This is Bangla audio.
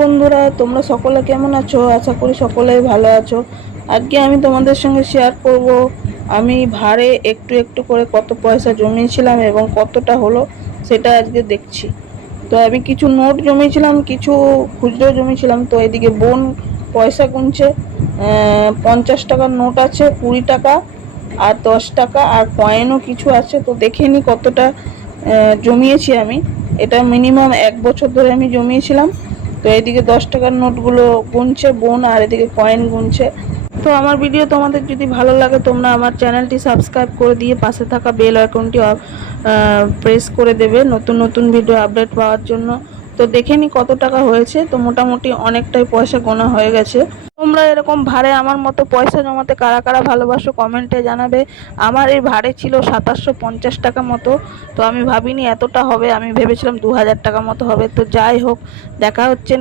বন্ধুরা, তোমরা সকলে কেমন আছো? আশা করি সকলেই ভালো আছো। আজকে আমি তোমাদের সঙ্গে শেয়ার করব আমি ভাড়ে একটু একটু করে কত পয়সা জমিয়েছিলাম এবং কতটা হলো সেটা আজকে দেখছি। তো আমি কিছু নোট জমিয়েছিলাম, কিছু খুচরো জমিয়েছিলাম। তো এদিকে বোন পয়সা গুনছে। 50 টাকার নোট আছে, 20 টাকা আর 10 টাকা আর কয়েনও কিছু আছে। তো দেখে নি কতটা জমিয়েছি আমি। এটা মিনিমাম 1 বছর ধরে আমি জমিয়েছিলাম। তো এইদিকে 10 টাকার নোটগুলো গুনছে বোন আর এদিকে কয়েন গুনছে। তো আমার ভিডিও তোমাদের যদি ভালো লাগে তোমরা আমার চ্যানেলটি সাবস্ক্রাইব করে দিয়ে পাশে থাকা বেল আইকনটি প্রেস করে দেবে নতুন নতুন ভিডিও আপডেট পাওয়ার জন্য। তো দেখে নি কত টাকা হয়েছে। তো মোটামুটি অনেকটাই পয়সা গোনা হয়ে গেছে। তোমরা এরকম ভাড়ে আমার মতো পয়সা জমাতে কারা কারা ভালোবাসো কমেন্টে জানাবে। আমার এই ভাড়ে ছিল 2750 টাকা মতো। তো আমি ভাবিনি এতটা হবে, আমি ভেবেছিলাম 2000 টাকা মতো হবে। তো যাই হোক, দেখা হচ্ছে।